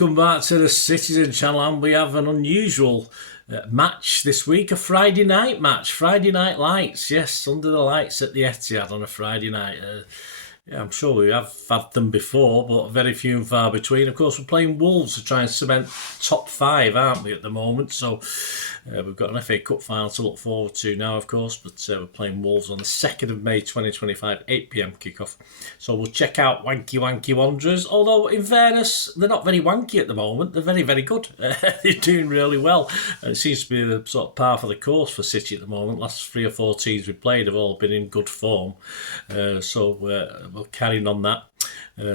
welcome back to the Citizen channel, and we have an unusual match this week, a Friday night match, Friday Night Lights, yes, under the lights at the Etihad on a Friday night. Yeah, I'm sure we have had them before, but very few and far between. Of course, we're playing Wolves to try and cement top 5, aren't we, at the moment? So we've got an FA Cup final to look forward to now, of course, but we're playing Wolves on the 2nd of May 2025, 8 p.m. kickoff. So we'll check out Wanky Wanky Wanderers, although in fairness, they're not very wanky at the moment. They're very, very good. They're doing really well. And it seems to be the sort of par for the course for City at the moment. Last 3 or 4 teams we've played have all been in good form. So we'll carry on that.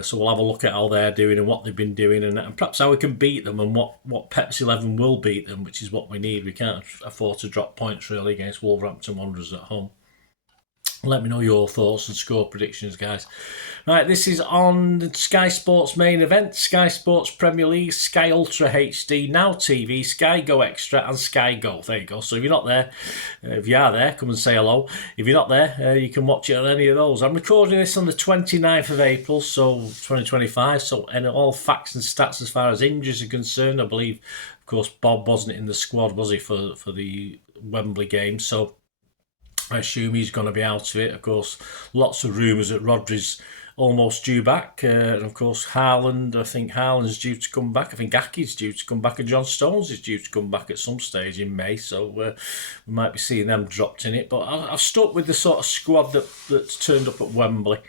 So we'll have a look at how they're doing and what they've been doing, and perhaps how we can beat them and what Pep's 11 will beat them, which is what we need. We can't afford to drop points really against Wolverhampton Wanderers at home. Let me know your thoughts and score predictions, guys. Right, this is on Sky Sports main event, Sky Sports Premier League, Sky Ultra HD, Now TV, Sky Go Extra and Sky Go. There you go. So if you're not there, if you are there, come and say hello. If you're not there, you can watch it on any of those. I'm recording this on the 29th of April, so 2025. So and all facts and stats as far as injuries are concerned. I believe, of course, Bob wasn't in the squad, was he, for the Wembley game? So I assume he's going to be out of it. Of course, lots of rumours that Rodri's almost due back. And of course, Haaland, I think Haaland's due to come back. I think Aki's due to come back. And John Stones is due to come back at some stage in May. So we might be seeing them dropped in it. But I've stuck with the sort of squad that's turned up at Wembley.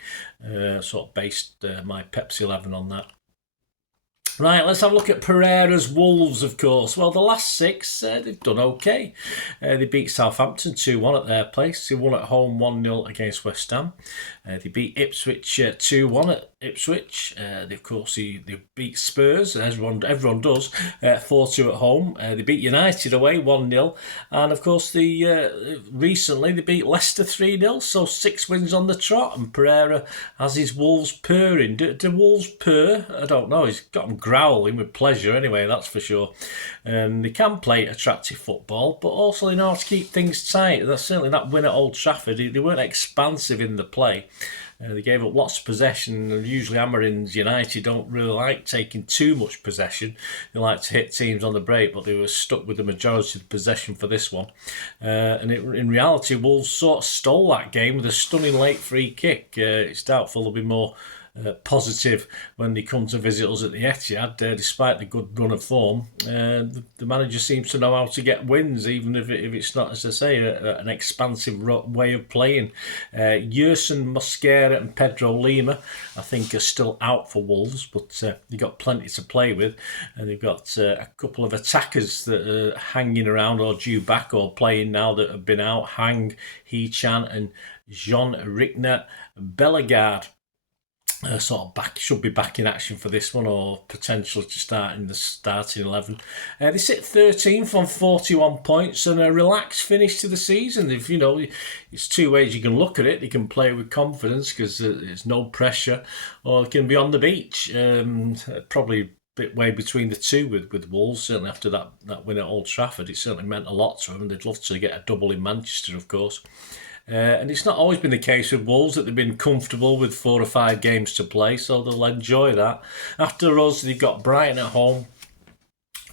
Sort of based my Pepsi 11 on that. Right, let's have a look at Pereira's Wolves, of course. Well, the last 6, they've done okay. They beat Southampton 2-1 at their place. They won at home 1-0 against West Ham. They beat Ipswich 2-1 at Ipswich. Of course, they beat Spurs, as everyone does, 4-2 at home. They beat United away 1-0. And, of course, recently they beat Leicester 3-0. So 6 wins on the trot. And Pereira has his Wolves purring. Do Wolves purr? I don't know. He's got them growling with pleasure anyway, that's for sure. They can play attractive football, but also they know how to keep things tight. That's certainly that win at Old Trafford. They weren't expansive in the play. They gave up lots of possession, and usually Amarin's United don't really like taking too much possession. They like to hit teams on the break, but they were stuck with the majority of the possession for this one. In reality, Wolves sort of stole that game with a stunning late free kick. It's doubtful there'll be more positive when they come to visit us at the Etihad, despite the good run of form. The manager seems to know how to get wins, even if it's not, as I say, an expansive way of playing. Yerson, Mosquera and Pedro Lima, I think, are still out for Wolves, but they've got plenty to play with, and they've got a couple of attackers that are hanging around or due back or playing now that have been out. Hang, Hee-Chan and Jean Rickner Bellegarde. Should be back in action for this one, or potential to start in the starting 11. They sit 13th on 41 points and a relaxed finish to the season. If it's 2 ways you can look at it. They can play with confidence because there's no pressure, or they can be on the beach. Probably a bit way between the two with Wolves. Certainly after that win at Old Trafford, it certainly meant a lot to them. They'd love to get a double in Manchester, of course. And it's not always been the case with Wolves that they've been comfortable with 4 or 5 games to play, so they'll enjoy that. After us, they've got Brighton at home,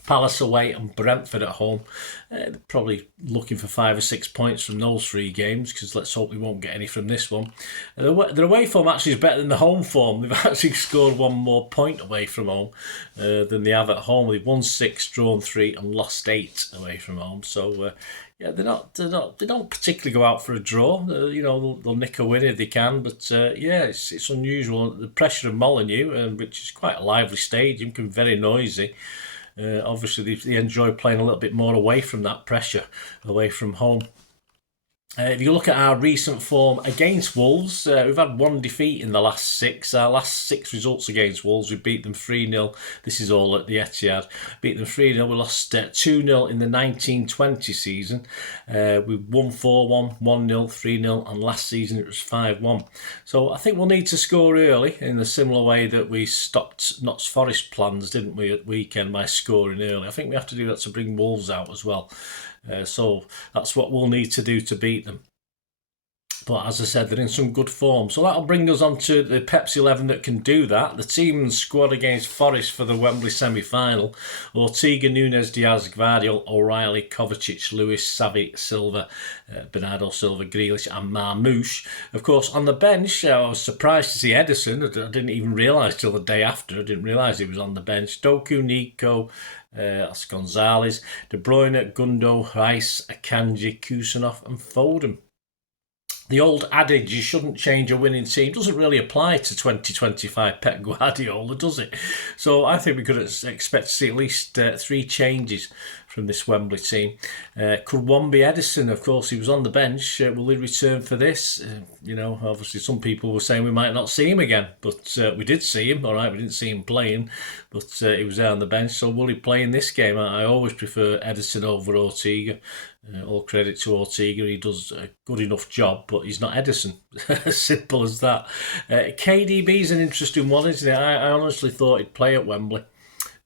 Palace away and Brentford at home. They're probably looking for 5 or 6 points from those 3 games, because let's hope we won't get any from this one. Their away form actually is better than the home form. They've actually scored 1 more point away from home than they have at home. They've won 6, drawn 3 and lost 8 away from home. So they don't particularly go out for a draw. They'll nick a win if they can, but it's unusual. The pressure of Molineux, which is quite a lively stadium, can be very noisy. Obviously, they enjoy playing a little bit more away from that pressure, away from home. If you look at our recent form against Wolves, we've had 1 defeat in the last 6. Our last 6 results against Wolves, we beat them 3-0. This is all at the Etihad. Beat them 3-0. We lost 2-0 in the 1920 season. We won 4-1, 1-0, 3-0, and last season it was 5-1. So I think we'll need to score early in a similar way that we stopped Notts Forest plans, didn't we, at weekend, by scoring early. I think we have to do that to bring Wolves out as well. So that's what we'll need to do to beat them. But as I said, they're in some good form. So that'll bring us on to the Pep's 11 that can do that. The team and squad against Forest for the Wembley semi-final. Ortega, Nunes, Diaz, Gvardiol, O'Reilly, Kovacic, Lewis, Savic, Silva, Bernardo Silva, Grealish and Marmoush. Of course, on the bench, I was surprised to see Ederson. I didn't even realise till the day after. I didn't realise he was on the bench. Doku, Nico, that's Gonzalez, De Bruyne, Gundo, Rice, Akanji, Kusanov and Foden. The old adage, you shouldn't change a winning team, doesn't really apply to 2025 Pep Guardiola, does it? So I think we could expect to see at least 3 changes from this Wembley team. Could one be Ederson? Of course, he was on the bench. Will he return for this? Obviously some people were saying we might not see him again, but we did see him. All right, we didn't see him playing, but he was there on the bench. So will he play in this game? I always prefer Ederson over Ortega. All credit to Ortega, he does a good enough job, but he's not Ederson. Simple as that. KDB's an interesting one, isn't it? I honestly thought he'd play at Wembley,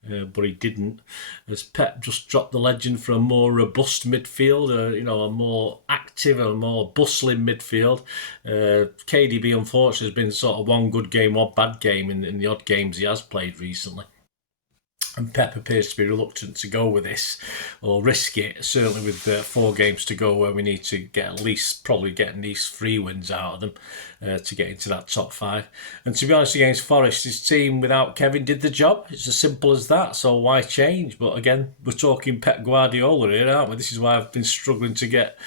but he didn't. As Pep just dropped the legend for a more robust midfield, a more active and a more bustling midfield. KDB, unfortunately, has been sort of one good game, one bad game in the odd games he has played recently. And Pep appears to be reluctant to go with this or risk it, certainly with 4 games to go where we need to get probably get at least 3 wins out of them to get into that top 5. And to be honest, against Forest, his team without Kevin did the job. It's as simple as that, so why change? But again, we're talking Pep Guardiola here, aren't we? This is why I've been struggling to get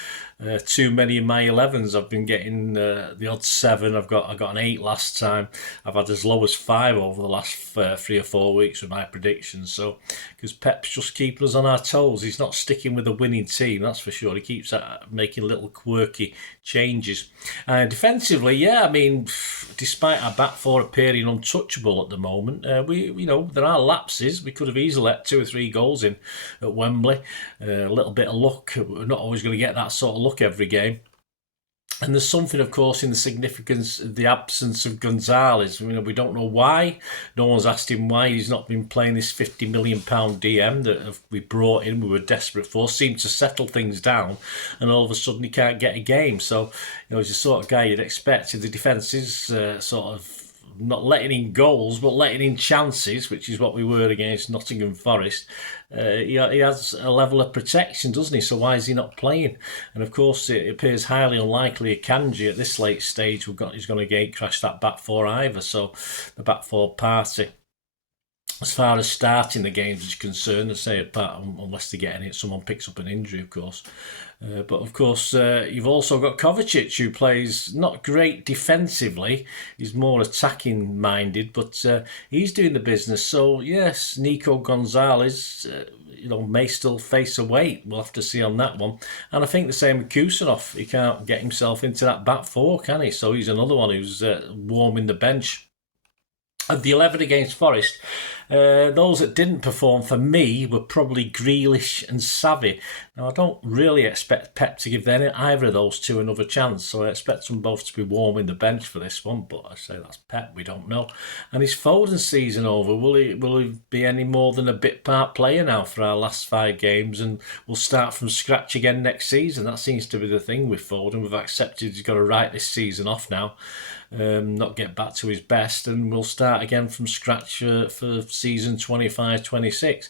too many in my 11s. I've been getting the odd 7. I got an 8 last time. I've had as low as 5 over the last 3 or 4 weeks with my predictions. So, because Pep's just keeping us on our toes. He's not sticking with a winning team, that's for sure. He keeps making little quirky changes. Defensively, despite our back 4 appearing untouchable at the moment, there are lapses. We could have easily let 2 or 3 goals in at Wembley. A little bit of luck. We're not always going to get that sort of luck every game. And there's something, of course, in the significance of the absence of Gonzalez. We don't know why. No one's asked him why he's not been playing this £50 million DM that we brought in, we were desperate for, seemed to settle things down, and all of a sudden he can't get a game. So, he's the sort of guy you'd expect if the defence is sort of not letting in goals, but letting in chances, which is what we were against Nottingham Forest. He has a level of protection, doesn't he? So why is he not playing? And of course, it appears highly unlikely Akanji at this late stage is going to gate crash that back 4 either. So the back 4 party, as far as starting the games is concerned, unless they get in it, someone picks up an injury, of course. But of course, you've also got Kovacic, who plays not great defensively. He's more attacking minded, but he's doing the business. So yes, Nico Gonzalez, may still face a weight. We'll have to see on that one. And I think the same with Kusanov. He can't get himself into that back 4, can he? So he's another one who's warming the bench. Of the 11 against Forest, those that didn't perform for me were probably Grealish and Savi. Now, I don't really expect Pep to give either of those 2 another chance, so I expect them both to be warming the bench for this one, but I say that's Pep, we don't know. And is Foden's season over? Will he be any more than a bit part player now for our last 5 games, and we'll start from scratch again next season? That seems to be the thing with Foden. We've accepted he's got to write this season off now, not get back to his best, and we'll start again from scratch for season 25-26.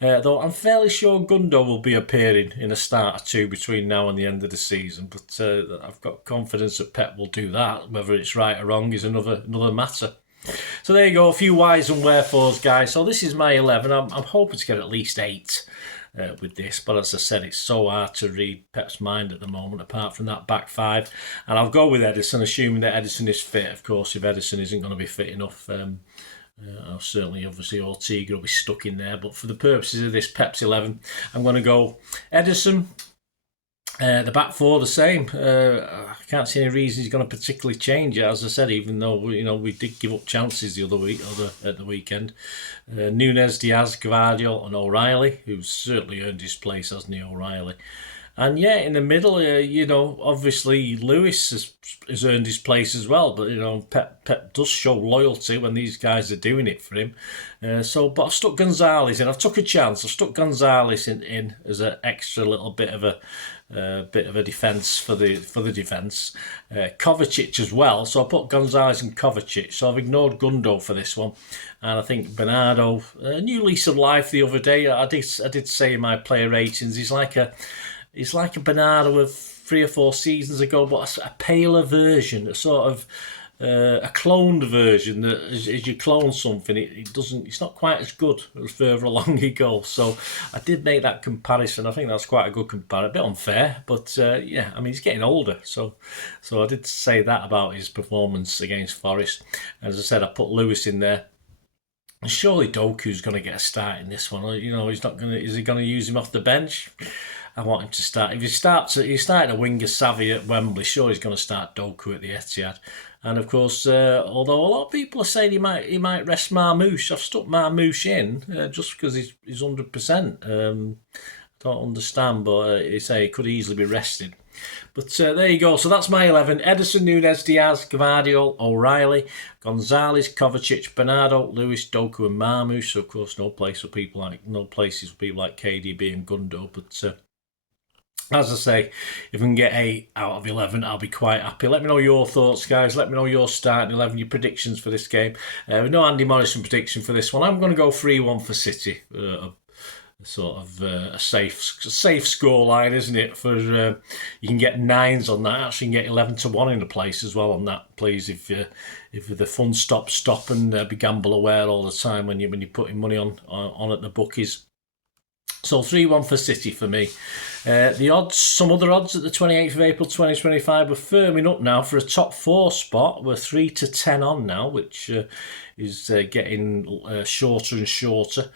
Though I'm fairly sure Gundo will be appearing in a start or 2 between now and the end of the season, but I've got confidence that Pep will do that. Whether it's right or wrong is another matter. So there you go, a few whys and wherefores, guys. So this is my 11. I'm hoping to get at least 8 with this, but as I said, it's so hard to read Pep's mind at the moment, apart from that back 5. And I'll go with Ederson, assuming that Ederson is fit. Of course, if Ederson isn't going to be fit enough, certainly, obviously, Ortega will be stuck in there. But for the purposes of this Pep's 11, I'm going to go Ederson. The back 4 the same. I can't see any reason he's going to particularly change it. As I said, even though we did give up chances the at the weekend. Nunes, Diaz, Gvardiol, and O'Reilly, who's certainly earned his place, hasn't he, O'Reilly? And yeah, in the middle, obviously Lewis has earned his place as well. But Pep does show loyalty when these guys are doing it for him. But I've stuck Gonzalez in. I've took a chance. I've stuck Gonzalez in as an extra little bit of a defence for the defence. Kovacic as well. So I put Gonzalez and Kovacic. So I've ignored Gundo for this one. And I think Bernardo, a new lease of life the other day. I did say in my player ratings, he's like a Bernardo of 3 or 4 seasons ago, but a paler version, a sort of a cloned version. That as you clone something, it's not quite as good as further along you go. So I did make that comparison. I think that's quite a good comparison. A bit unfair, but yeah, I mean he's getting older, so I did say that about his performance against Forest. As I said, I put Lewis in there. And surely Doku's going to get a start in this one. He's not going to. Is he going to use him off the bench? I want him to start. If he started a winger savvy at Wembley, sure he's going to start Doku at the Etihad. And of course, although a lot of people are saying he might rest Marmoush, I've stuck Marmoush in just because he's 100%. I don't understand, but he say he could easily be rested. But there you go. So that's my 11. Ederson, Núñez, Diaz, Gvardiol, O'Reilly, Gonzalez, Kovacic, Bernardo, Lewis, Doku and Marmoush. So of course no places for people like KDB and Gundo. But as I say, if we can get 8 out of 11, I'll be quite happy. Let me know your thoughts, guys. Let me know your starting 11, your predictions for this game. With no Andy Morrison prediction for this one, I'm going to go 3-1 for City. A safe score line, isn't it? For you can get 9s on that. Actually, you can get 11-1 in the place as well on that. Please, if the fun stop and be gamble aware all the time when you're putting money on at the bookies. So 3-1 for City for me. The odds, some other odds at the 28th of April 2025 are firming up now for a top 4 spot. We're 3-10 on now, which is getting shorter and shorter.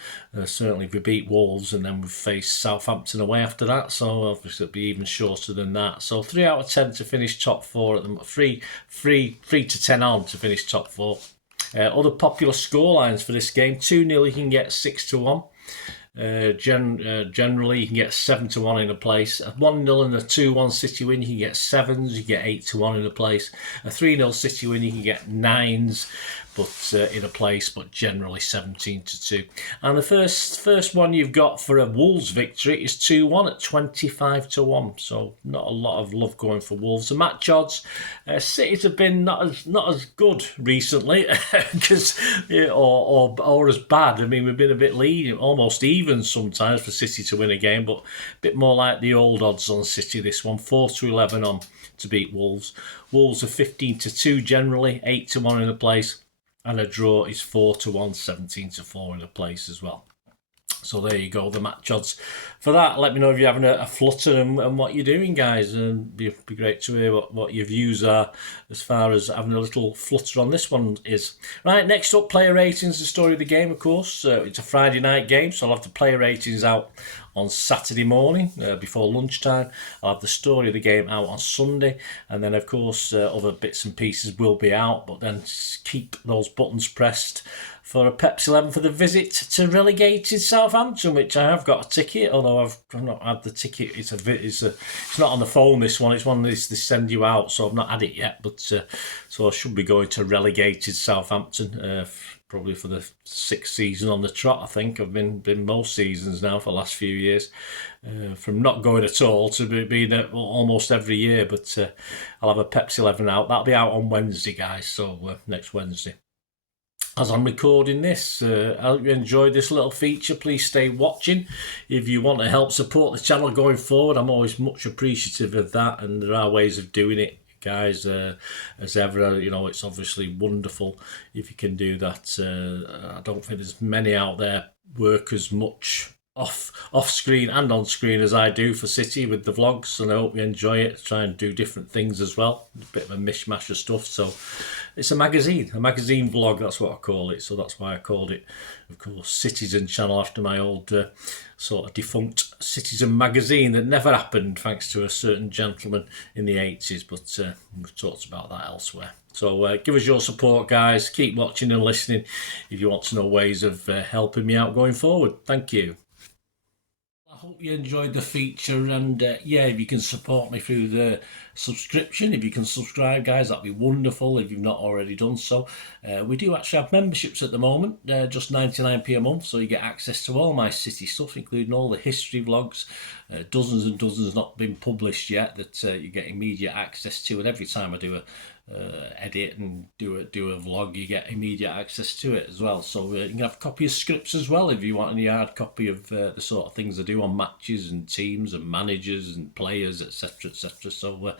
Certainly if we beat Wolves and then we face Southampton away after that, so obviously it'll be even shorter than that. So 3 out of 10 to finish top 4 at the 3-10 on to finish top 4. Other popular scorelines for this game: 2-0 you can get 6-1. Generally you can get 7-1 in a place. A 1-0 and a 2-1 City win you can get 7s. You get 8-1 in a place. A 3-0 City win you can get 9s, but in a place, but generally 17-2. And the first one you've got for a Wolves victory is 2-1 at 25-1. So not a lot of love going for Wolves. The match odds, City's have been not as good recently, because or as bad. I mean, we've been a bit leading, almost even sometimes for City to win a game, but a bit more like the old odds on City. This one 4-11 on to beat Wolves. Wolves are 15-2 generally, 8-1 in a place. And a draw is 4-1, 17-4 in a place as well. So there you go, the match odds for that. Let me know if you're having a flutter and what you're doing, guys. And it'd be great to hear what your views are as far as having a little flutter on this one is. Right, next up, player ratings, the story of the game, of course. It's a Friday night game, so I'll have the player ratings out on Saturday morning before lunchtime. I'll have the story of the game out on Sunday, and then of course other bits and pieces will be out, but then keep those buttons pressed for a Pepsi 11 for the visit to relegated Southampton, which I have got a ticket, although I've not had the ticket. It's not on the phone, this one. It's one they send you out, so I've not had it yet, but so I should be going to relegated Southampton probably for the 6th season on the trot. I think I've been most seasons now for the last few years, from not going at all to being almost every year. But I'll have a Pepsi 11 out. That'll be out on Wednesday, guys. So next Wednesday. As I'm recording this, I hope you enjoyed this little feature. Please stay watching. If you want to help support the channel going forward, I'm always much appreciative of that, and there are ways of doing it, guys. As ever, it's obviously wonderful if you can do that. I don't think there's many out there work as much off screen and on screen as I do for City with the vlogs, and I hope you enjoy it. Try and do different things as well, a bit of a mishmash of stuff. So it's a magazine vlog, that's what I call it. So that's why I called it, of course, Citizen channel, after my old sort of defunct Citizen magazine that never happened, thanks to a certain gentleman in the 80s, but we've talked about that elsewhere. So give us your support, guys. Keep watching and listening if you want to know ways of helping me out going forward. Thank you. hope you enjoyed the feature, and yeah, if you can support me through the subscription, if you can subscribe, guys, that'd be wonderful if you've not already done so. We do actually have memberships at the moment, just 99p a month, so you get access to all my city stuff, including all the history vlogs, dozens and dozens not been published yet that you get immediate access to, and every time I do a edit and do a vlog, you get immediate access to it as well. So you can have a copy of scripts as well if you want any hard copy of the sort of things I do on matches and teams and managers and players, etc, etc. So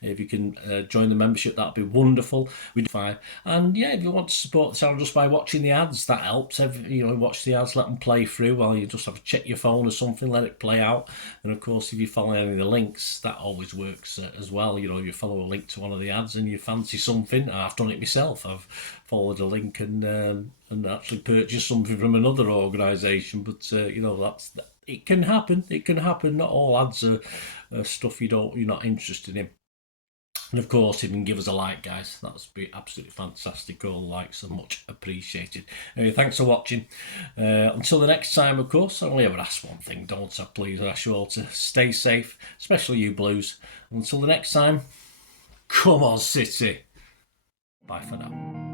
if you can join the membership, that'd be wonderful. We do fine. And yeah, if you want to support the channel just by watching the ads, that helps. Watch the ads, let them play through while you just have to check your phone or something, let it play out. And of course, if you follow any of the links, that always works as well. If you follow a link to one of the ads and you fancy something, I've done it myself. I've followed a link and actually purchased something from another organisation. But it can happen. It can happen. Not all ads are stuff you're not interested in. And of course, if you can give us a like, guys, that would be absolutely fantastic. All likes are much appreciated. Anyway, thanks for watching. Until the next time, of course, I only ever ask one thing, don't I? Please, I ask you all to stay safe, especially you Blues. Until the next time, come on, City. Bye for now.